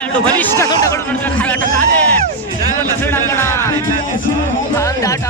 ಎರಡು ಬಲಿಷ್ಠ ತಂಡಗಳು ನಡೆದ ಕಾಲಾಟ ಕಾದೆ ಕ್ರೀಡಾಂಗಣ ಪಂದ್ಯಾಟ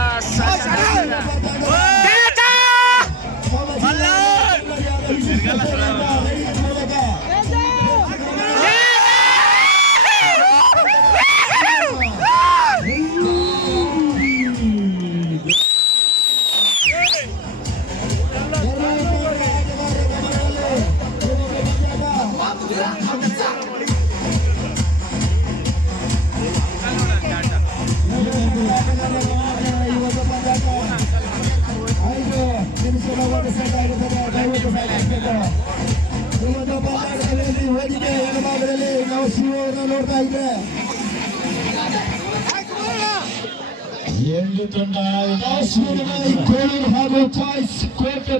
ನೋಡ್ತಾ ಇದ್ರೆ ಎಂದು ತಂಡ ಹಾಗೂ ಚಾಯ್ಸ್ ಕೋರ್ಟ್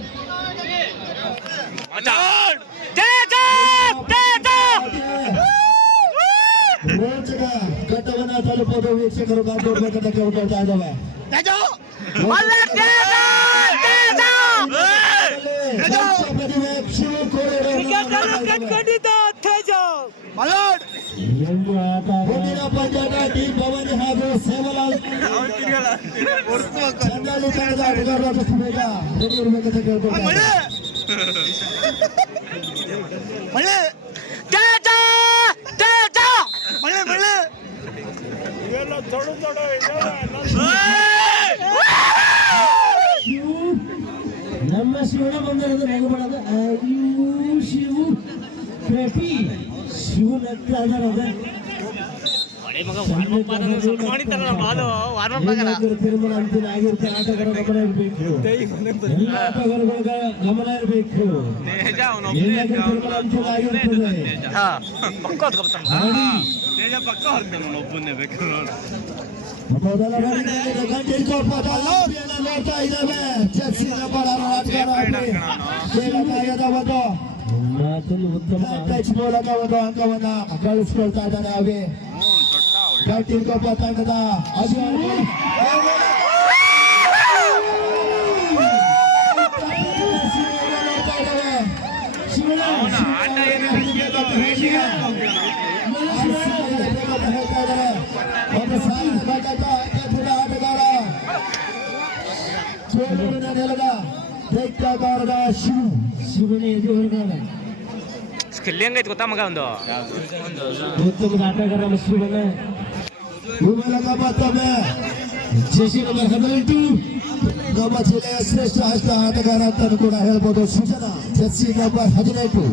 ರೋಚಕ ಘಟ್ಟವನ್ನ ತಲುಪೋದು ವೀಕ್ಷಕರು ಕಾಪಾಡಬೇಕಂತ ಕೇಳ್ಕೊಳ್ತಾ ಇದ್ದಾವೆ. ಮುಂದಿನ ಪಂದ್ಯದ ಟೀಮ್ ಭವಾನಿ ಹಾಗೂ ಸೇವಲಾಲ್ ಚಂದ್ರಾಲಿ ತಂಡದ ಆಟಗಾರರು ಬೇಗ ರೆಡಿ ಇರಬೇಕಂತ ಕೇಳ್ಕೊಳ್ತಾರೆ. ನಮ್ಮ ಶಿವನ ಬಂದಿರೋದು ಹೇಗೆ ಮಾಡೋದು ಶಿವು ಪ್ರತಿ ಶಿವನತ್ರ ಅದರದ ತಿರುಮಲ ಅಂತಿನ ಆಗಿರ್ತಾರೆ. ಆಟಗಾರ ಗಮನ ಇರಬೇಕು, ಎಲ್ಲ ಆಟಗಾರಗಳ ಗಮನ ಇರಬೇಕು. ತಿರುಮಲ ಅಂತಿನ ಆಗಿರ್ತದೆ ಮೊದಲ ನೋಡ್ತಾ ಇದ್ದಾವೆ. ಚೆಸ್ಸಿನ ಉತ್ತಮ ಮೂಲಕ ಒಂದು ಅಂಕವನ್ನ ಗಳಿಸ್ಕೊಳ್ತಾ ಇದ್ದಾನೆ. ಅವೇ ಗಟ್ಟಿರ್ಕೊಪ್ಪ ತಂಡದ ನೆಲದ ದೈತ್ಯಗಾರದ ಶಿವನೇ ಹೊರಗಾದ ಹೆಂಗೈತೆ ಗೊತ್ತಾ ಮಗ ಒಂದು ಉತ್ತಮದ ಆಟಗಾರ ಶಿವನ ಮೂಲಕ ಮತ್ತೊಮ್ಮೆ ಜೆಸಿ ನಂಬರ್ 18 ನಮ್ಮ ಜಿಲ್ಲೆಯ ಶ್ರೇಷ್ಠ ಹಸ್ತ ಆಟಗಾರ ಅಂತ ಕೂಡ ಹೇಳ್ಬೋದು. ಸುಜನ ಜೆಸಿ ನಂಬರ್ 18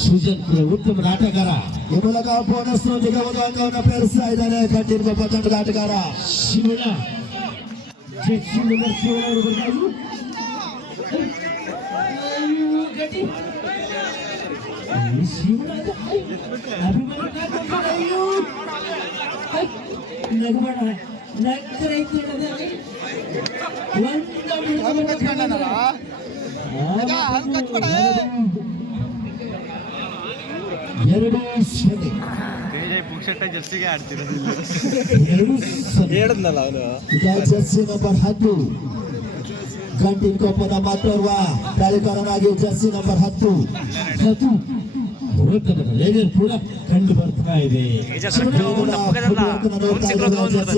ಸುಜನ್ ಉತ್ತಮ ಆಟಗಾರ. ಈ ಮೂಲಕ ಬೋನಸ್ನೊಂದಿಗೆ ಒಂದು ಅಂಕವನ್ನು ಪೇರಿಸ್ತಾ ಇದ್ದಾರೆ ಕಂಠೀರಕೊಪ್ಪ ತಂಡದ ಆಟಗಾರ ಶಿವನ ಜೆಸಿ ನಂಬರ್ 17 ಜರ್ಸಿಗೆ ಆಡ್ತಿರೋದು ಜರ್ಸಿ ನಂಬರ್ 10 ಕಂಠೀರಕೊಪ್ಪದ ಮತ್ತೋರ್ವ ಕಾರ್ಯಕಾರನಾಗಿ ಜರ್ಸಿ ನಂಬರ್ 10 ಕೂಡ ಕಂಡು ಬರ್ತಾ ಇದೆ. ಜರ್ಸಿ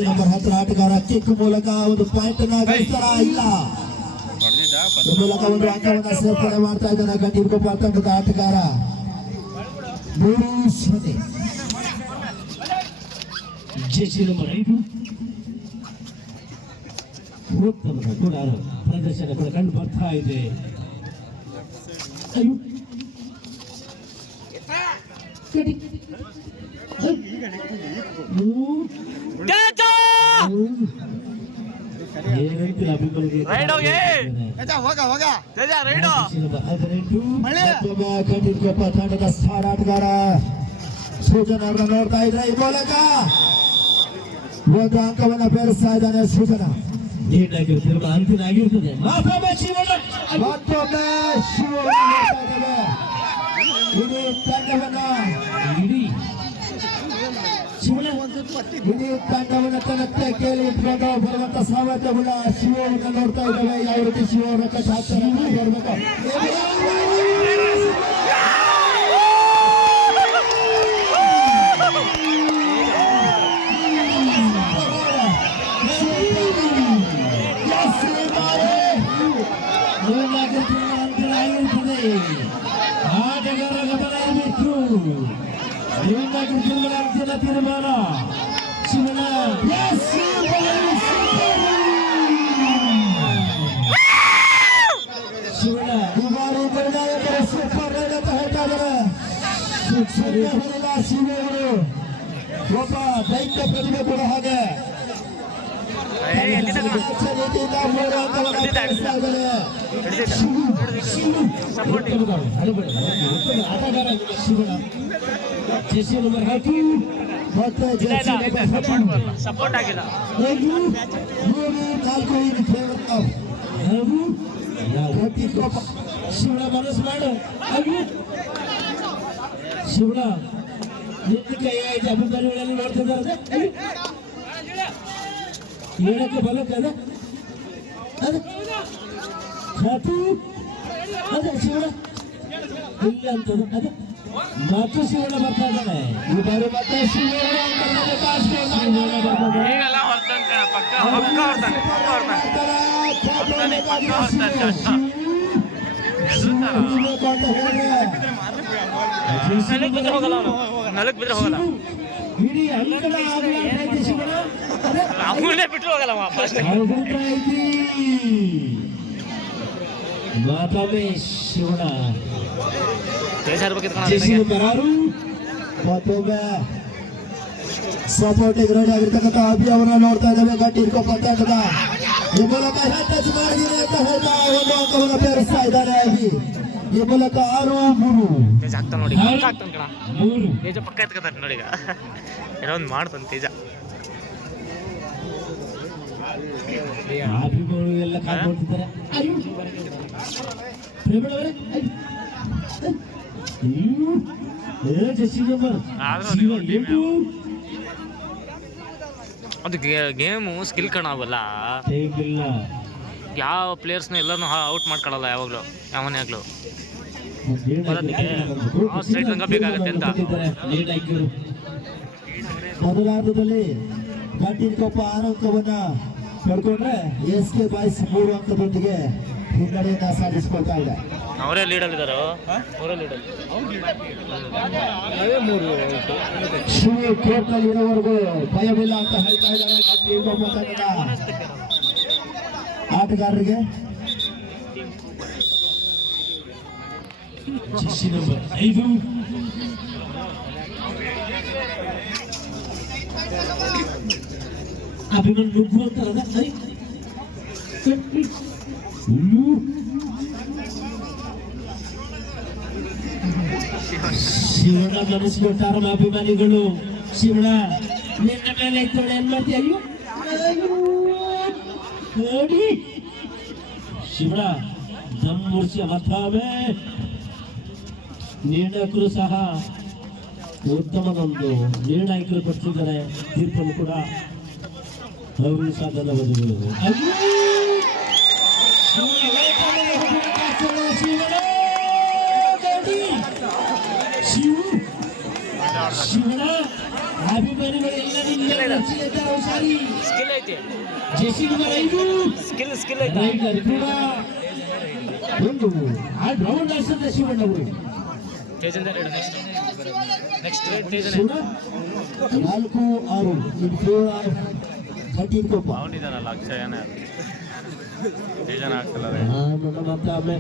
ನಂಬರ್ 10 ಆಟಗಾರ ಕಿಕ್ ಮೂಲಕ ಒಂದು ಪಾಯಿಂಟ್ ಇಲ್ಲ ಮೂಲಕ ಒಂದು ಅಂಕವನ್ನ ಸೇರ್ಪಡೆ ಮಾಡ್ತಾ ಇದ್ದಾನೆ ಕಂಠೀರಕೊಪ್ಪ ತಂಡದ ಆಟಗಾರ. 3-0 ಜೆಸಿ ನಂಬರ್ 5 ಉತ್ತಮದ ಕೂಡ ಪ್ರದರ್ಶನ ಕೂಡ ಕಂಡು ಬರ್ತಾ ಇದೆ. ಕಂಠೀರಕೊಪ್ಪ ತಂಡದ ಸ್ಟಾರ್ ಆಟಗಾರ ಸೂಜನ್ ಅವ್ರನ್ನ ನೋಡ್ತಾ ಇದ್ರೆ ಈ ಮೂಲಕ ಒಂದು ಅಂಕವನ್ನ ಪೇರಿಸ್ತಾ ಇದ್ದಾನೆ. ಸೂಜನ ನೀಟಾಗಿರ್ತಿರುವ ಅಂತಿನ ಆಗಿರ್ತದೆ. ಮತ್ತೊಮ್ಮೆ ಇಡೀ ತಂಡವನ್ನ ಇಡೀ ತಂಡವನ್ನ ತನ್ನ ಕೇಳಿ ಇಟ್ಕೊಂಡು ಬರುವಂತ ಸಾಮರ್ಥ್ಯವುಳ್ಳ ಶಿವವನ್ನು ನೋಡ್ತಾ ಇದ್ದಾವೆ. ಯಾವ ರೀತಿ ಶಿವವನ್ನು ಬರ್ಬೇಕು. ನೀನಾಗಿ ತೀರ್ಮಾನ ಶಿವನ ಶಿವನ ದುಬಾರಿ ನಿರ್ಣಾಯಕರ ಸೂಪರ್ ರೈಡ್ ಅಂತ ಹೇಳ್ತಾ ಇದ್ದಾರೆ. ಶಿವವರು ಒಬ್ಬ ದೈತ್ಯ ಪ್ರತಿಭೆ ಕೂಡ ಹಾಗೆ ಆಟಗಾರ ಶಿವನ ಜೆಸಿ ನಂಬರ್ 10 ಮತ್ತೆ ಸಪೋರ್ಟ್ ಆಗಿಲ್ಲ. 4 ಶಿವನ ಮನಸ್ಸು ಮಾಡು. ಶಿವನ ನಿನ್ನ ಕೈ ಆಯ್ತು ಅಭಿಮಾನಿಗಳೆಲ್ಲ ನೋಡ್ತಿದ್ದಾರೆ. ಹೇಳಕ್ಕೆ ಬಲಕ್ಕದ ಅದು ಶಿವನ ಇಲ್ಲ ಅಂತದ ಅದು ಮತ್ತು ಶಿವನ ಬರ್ತಾ ಇದ್ದಾನೆ. ಈ ಬಾರಿ ಮತ್ತೆ ಶಿವನ ಈಗೆಲ್ಲ ಹೊರ್ತಾನೆ ಕಣ, ಪಕ್ಕ ಹೊರ್ತಾನೆ. ನೆಲಕ್ಕೆ ಬಿದ್ರೆ ಹೋಗಲ್ಲ ಇಡೀ ಅಂಕಣ ಶಿವನ ಅವನೇ ಬಿಟ್ಟು ಹೋಗಲ್ಲ ಫಸ್ಟ್. ಮತ್ತೊಮ್ಮೆ ಶಿವನ ಬರಾರು ಮತ್ತೊಮ್ಮೆ ಸಪೋರ್ಟಿಗೆ ರೆಡಿ ಆಗಿರ್ತಕ್ಕಂಥ ಅಭಿ ಅವರನ್ನ ನೋಡ್ತಾ ಇದ್ದೇವೆ. ಗಟ್ಟಿ ಇಟ್ಕೊಳ್ತಾ ಇದ್ದ ಈ ಮೂಲಕ ಟಚ್ ಮಾಡಿದೀನಿ ಅಂತ ಹೇಳ್ತಾ ಒಂದು ಅಂಕವನ್ನು ಬೇರಿಸ್ತಾ ಇದ್ದಾರೆ ಅಭಿ. ಈ ಮೂಲಕ 6-3 ತೇಜ ಆಗ್ತಾನೆ ನೋಡಿ, ಆಗ್ತಾನೆ ಕಣ. ತೇಜ ಪಕ್ಕ ಎತ್ಕೊತಾರೆ ನೋಡಿ. ಈಗ ಏನೋ ಒಂದು ಮಾಡ್ತಾನೆ ತೇಜ. ಅಭಿಮಾನಿಗಳು ಎಲ್ಲ ಕಾಯ್ಕೊಳ್ತಿದ್ದಾರೆ. ಅದು ಗೇಮು ಸ್ಕಿಲ್ ಕಾಣವಲ್ಲ. ಯಾವ ಪ್ಲೇಯರ್ಸ್ನ ಎಲ್ಲಾನು ಔಟ್ ಮಾಡ್ಕೊಳ್ಳಲ್ಲ ಯಾವಾಗಲೂ, ಯಾವನೇ ಆಗ್ಲು ಸ್ಟ್ರೈಟ್ ರಂಗ ಬೇಕಾಗತ್ತೆ ಅಂತ. ಮೊದಲಾರ್ಧದಲ್ಲಿ ಘಾಟಿಕೊಪ್ಪ 6 ಅಂಕವನ್ನ ಪಡ್ಕೊಂಡ್ರೆ SK ಬಾಯ್ಸ್ 3 ಅಂಕದೊಂದಿಗೆ ಹಿನ್ನಡೆಯನ್ನ ಸಾಧಿಸಿಕೊಳ್ತಾ ಇದೆ. ಅವರೇ ಲೀಡಲ್ಲಿದ್ದಾರೆ, ಅವರೇ ಲೀಡಲ್ಲಿ. ಶಿವ ಕೋರ್ಟ್ನಲ್ಲಿ ಇರೋವರೆಗೂ ಭಯವಿಲ್ಲ ಅಂತ ಹೇಳ್ತಾ ಇದ್ದಾರೆ ಘಾಟಿಕೊಪ್ಪ ತಂಡದ ಆಟಗಾರರಿಗೆ. ಜೆರ್ಸಿ ನಂಬರ್ 5 ಅಭಿಮನ್ ನುಗ್ಗು ಅಂತಾರದ ಶಿವನ ಮನಸ್ಸಿಗೊಟ್ಟಾರ ಅಭಿಮಾನಿಗಳು. ಶಿವನ ನಿನ್ನ ಮೇಲೆ ಇತ್ತೋಳೆ ಏನ್ ಮಾಡ್ತೀಯ? ಅಯ್ಯೋ ನೋಡಿ ಶಿವನ ದಮ್ಮೂರ್ಸಿ ಮತ್ತೊಮ್ಮೆ ನಿರ್ಣಾಯಕರು ಸಹ ಉತ್ತಮದೊಂದು ನಿರ್ಣಾಯಕರು ಕೊಡ್ತಿದ್ದಾರೆ. ತೀರ್ಪನ್ನು ಕೂಡ ಅವರು ಸಹ ಧನ್ಯವಾದಗಳು. ಶಿವನ ಅಭಿಮಾನಿಗಳು ಎಲ್ಲ ಸ್ಕಿಲ್ ಐತಿ, ಜೆಸಿ ನಂಬರ್ 5 ಸ್ಕಿಲ್ ಐತಿ ಕೂಡ ಒಂದು ರೌಂಡ್ ಆಡ್ಸಂತ ಶಿವಣ್ಣವರು. Next 4-6 in favour of Ghatikoppa. ಅವನಿದಾನಲ್ಲ ಅಕ್ಷಯನೇ ಮತ್ತೊಮ್ಮೆ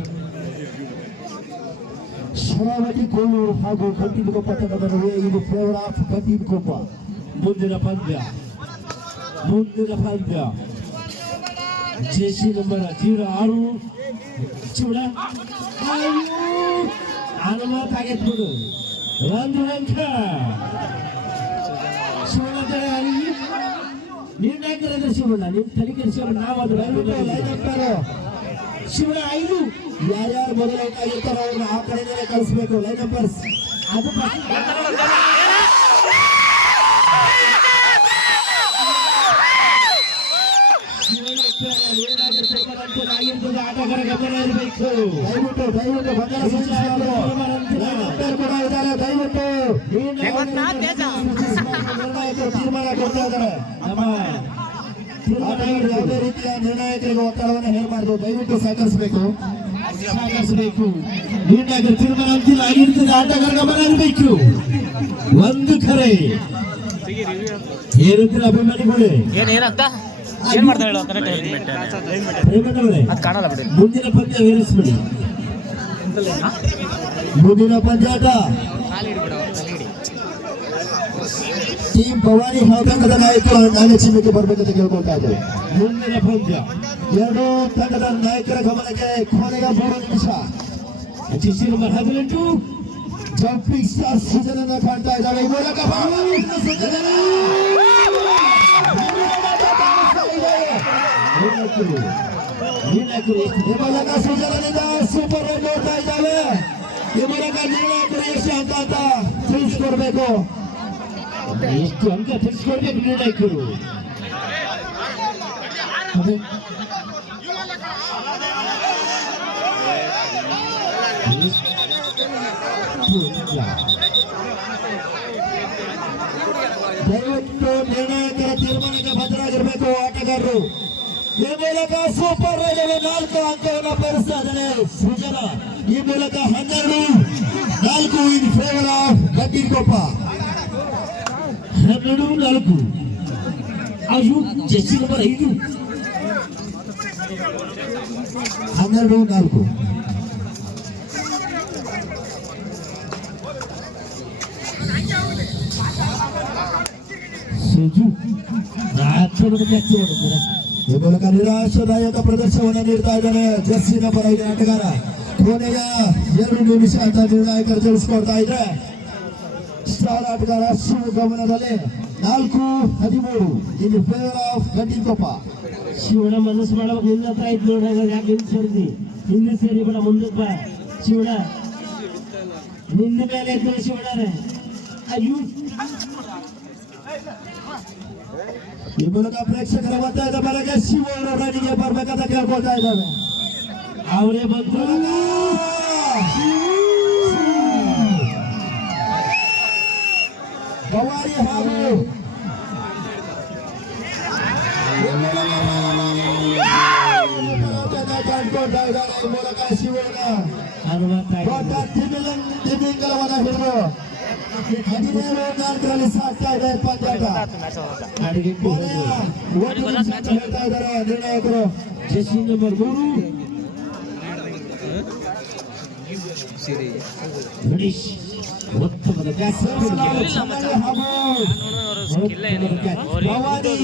ಶರಾವತಿ ಕೋಳೂರು ಹಾಗೂ ಘಾಟಿಕೊಪ್ಪ ತಂಡದ ನಡುವೆ ಇದು ಫೇವರ್ ಆಫ್ ಘಾಟಿಕೊಪ್ಪ. ಮುಂದಿನ ಪಂದ್ಯ ಜೆಸಿ ನಂಬರ್ 06 ಶಿವಣ ಅನುಮತ ಆಗೈತೆ ಬಿಡು. ಒಂದು ಅಂಕ ಶಿವಣ್ಣ ನಿರ್ಣಾಯಕರಾದ್ರೆ ಶಿವಣ್ಣ ನಿಮ್ಮ ತಲೆ ಕೆಡಿಸ್ಕೊಂಡು ನಾವು ಅದು ಲೈನ್ ಅಂತಾರೆ. ಶಿವಣ್ಣ 5 ಯಾರ್ಯಾರು ಮೊದಲು ಔಟ್ ಆಗಿರ್ತಾರೋ ಅವ್ರನ್ನ ಆ ಕಡೆನೇ ಕಳಿಸ್ಬೇಕು. ಲೈನ್ ನಂಬರ್ಸ್ ಅದು ಆಟಗಾರ ಗಮನ ಇರಬೇಕು. ದಯವಿಟ್ಟು ಕೂಡ ಇದ್ದಾರೆ. ದಯವಿಟ್ಟು ತೀರ್ಮಾನ ಕೊಡ್ತಾ ಇದ್ದಾರೆ. ನಮ್ಮ ಯಾವುದೇ ರೀತಿಯ ನಿರ್ಣಾಯಕರಿಗೆ ಒತ್ತಡವನ್ನು ಹೇರಬಾರ್ದು. ದಯವಿಟ್ಟು ಸಹಕರಿಸಬೇಕು. ನಿರ್ಣಾಯಕರ ತೀರ್ಮಾನ ಅಂತಿಲ್ಲ ಆಗಿರ್ತದೆ. ಆಟಗಾರ ಗಮನ ಇರಬೇಕು. ಒಂದು ಕರೆ ಏನಿದ್ರೆ ಅಭಿಮಾನಿಗಳೇ ಏನಾಗ್ತಾ ಏನ್ ಮಾಡ್ತಾ ಹೇಳೋ ಕರೆಕ್ಟ್ ಪ್ರೇಮದವರೇ, ಅದು ಕಾಣಲ್ಲ ಬಿಡಿ. ಮುಂದಿನ ಪಂದ್ಯ ಏರಿಸ್ಬಿಡಿ. ಮುಂದಿನ ಪಂದ್ಯಾಟ ಟೀಮ್ ಭವಾನಿ ತಂಡದ ನಾಯಕರು ನಾಗಚಿನ್ನಕ್ಕೆ ಬರ್ಬೇಕಂತ ಕೇಳ್ಕೊಳ್ತಾ ಇದ್ದಾರೆ. ಮುಂದಿನ ಪಂದ್ಯ ಎರಡೂ ತಂಡದ ನಾಯಕರ ಗಮನಕ್ಕೆ ಕೊನೆಯ 3 ನಿಮಿಷ. ಜೆರ್ಸಿ ನಂಬರ್ 18 ಜಂಪಿಂಗ್ ಸ್ಟಾರ್ ಸುಜನನ್ನ ಕಾಣ್ತಾ ಇದ್ದಾವೆ. ಈ ಮೂಲಕ ಸುಜನನಿಂದ ಸೂಪರ್ ರನ್ ನೋಡ್ತಾ ಇದ್ದಾವೆ. ಈ ಮೂಲಕ ನಿರ್ಣಾಯಕರು ಎಷ್ಟು ಅಂಕ ಅಂತ ತಿಳಿಸ್ಕೊಡ್ಬೇಕು. ಎಷ್ಟು ಅಂಕ ತಿಳಿಸ್ಕೊಡ್ಬೇಕು ನಿರ್ಣಾಯಕರು. ದಯವಿಟ್ಟು ನಿರ್ಣಾಯಕರ ತೀರ್ಮಾನಕ್ಕೆ ಭದ್ರಾಗಿರ್ಬೇಕು ಆಟಗಾರರು. ಈ ಮೂಲಕ ಸೂಪರ್ ರೈಡ್ 4 ಅಂಕವನ್ನು ಪೇರಿಸ್ತಾ ಇದ್ದಾನೆ ಸೃಜನ. ಈ ಮೂಲಕ 12-4 ಇನ್ ಫೇವರ್ ಆಫ್ ಗಟ್ಟಿಕೊಪ್ಪ. 12-4 ಅಯ್ಯೋ ಜೆರ್ಸಿ ನಂಬರ್ 5 12-4 ಈ ಮೂಲಕ ನಿರಾಶಾದಾಯಕ ಪ್ರದರ್ಶನವನ್ನು ನೀಡ್ತಾ ಇದ್ದಾರೆ ಜೆರ್ಸಿ ನಂಬರ್ 5 ಆಟಗಾರ. ಕೊನೆಯ 2 ನಿಮಿಷ ಅಂತ ನಿರ್ಣಾಯಕರು ತಿಳಿಸ್ಕೊಡ್ತಾ ಇದ್ರೆ ಸ್ಟಾರ್ ಆಟಗಾರ ಶಿವ ಗಮನದಲ್ಲಿ 4-13 ಇನ್ ಫೇವರ್ ಆಫ್ ಗಟ್ಟಿಕೊಪ್ಪ. ಶಿವಣ ಮನಸ್ಸು ಮಾಡಬೇಕು. ನಿನ್ನ ಹತ್ರ ಆಯ್ತು ನೋಡಿ, ಯಾಕೆ ಹಿಂದೆ ಸೇರಿದಿ? ಹಿಂದೆ ಸೇರಿ ಬೇಡ, ಮುಂದಕ್ಕೆ ಬಾ ಶಿವಣ. ನಿನ್ನ ಮೇಲೆ ಇದ್ದಾರೆ ಶಿವಣ್ಣರೇ. ಅಯ್ಯೋ ಈ ಮೂಲಕ ಪ್ರೇಕ್ಷಕರ ಒತ್ತಾಯದ ಮೇರೆಗೆ ಶಿವ ಅವರ ರನ್ನಿಗೆ ಬರ್ಬೇಕಂತ ಕೇಳ್ಕೊಳ್ತಾ ಇದ್ದಾವೆ. ಅವರೇ ಬಂದು ಭವಾನಿ ಹಾಗೂ ಕಾಣ್ಕೊಳ್ತಾ ಇದ್ದಾರೆ. ಈ ಮೂಲಕ ಶಿವನ ತಿಮಿಂಗಲವನ್ನ ಹಿಡಿದು 17-4 ಸಾಕ್ತಾ ಇದೆ ಪಂದ್ಯಾಟ. ಹೇಳ್ತಾ ಇದ್ದಾರೆ ನಿರ್ಣಾಯಕರು. ಜೆರ್ಸಿ ನಂಬರ್ 3 ಗಣೇಶ್ ಉತ್ತಮದ ಕ್ಯಾಚ್. ಭವಾನಿ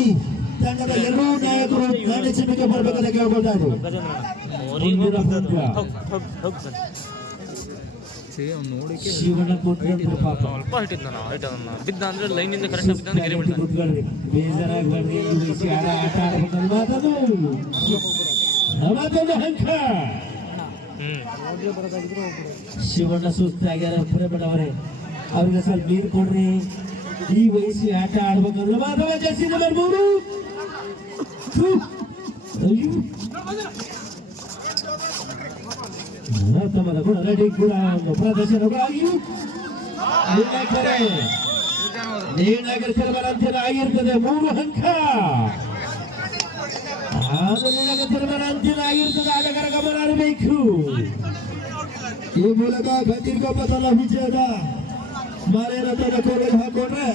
ತಂಡದ 2 ನಾಯಕರು ನಾಣ್ಯಚಿನ್ನಕ್ಕೆ ಬರ್ಬೇಕಂತ ಕೇಳ್ಕೊಳ್ತಾ ಇದ್ರು. ಶಿವಣ್ಣ ಪಾಪ ಸ್ವಲ್ಪ ಬಿದ್ದ ಅಂದ್ರೆ ಲೈನಿಂದ ಕರೆಕ್ಟ್ ಬಿದ್ದ ಗೆರೆ ಬಿಡ್ತಾನೆ. ಬೇಜಾರಾಗ್ಬಾರ್ದು. ಆಟ ಆಡ್ಬೇಕಂತ ಶಿವಣ್ಣ ಸುಸ್ತಾಗ್ಯಾರ. ಪುರಬೇಡವರೇ ಅವ್ರಿಗೆ ಸ್ವಲ್ಪ ನೀರು ಕೊಡ್ರಿ. ಈ ವಯಸ್ಸಿ ಆಟ ಆಡ್ಬೇಕಂದ್ರೆ ಮಾಧವ ಜೆರ್ಸಿ ನಂಬರ್ 3 ತಮ್ಮದ ಕೂಡ ರೆಡಿ ಕೂಡ ಒಂದು ಪ್ರದರ್ಶನವಾಗಿಯೂ ನಿರ್ಣಾಯಕರ ತೀರ್ಮಾನ ಆಗಿರ್ತದೆ. 3 ಅಂಕ ನಿರ್ಣಾಯಕ ತೀರ್ಮಾನ ಅಂತಿಮ ಆಗಿರ್ತದೆ. ಆಟಗಾರ ಗಮನ ಇರಬೇಕು. ಈ ಮೂಲಕ ಗಟ್ಟಿಕೊಪ್ಪ ತನ್ನ ವಿಜಯದ ಮಾರೇನ ತನ್ನ ಕೋಟೆಗೆ ಹಾಕೊಂಡ್ರೆ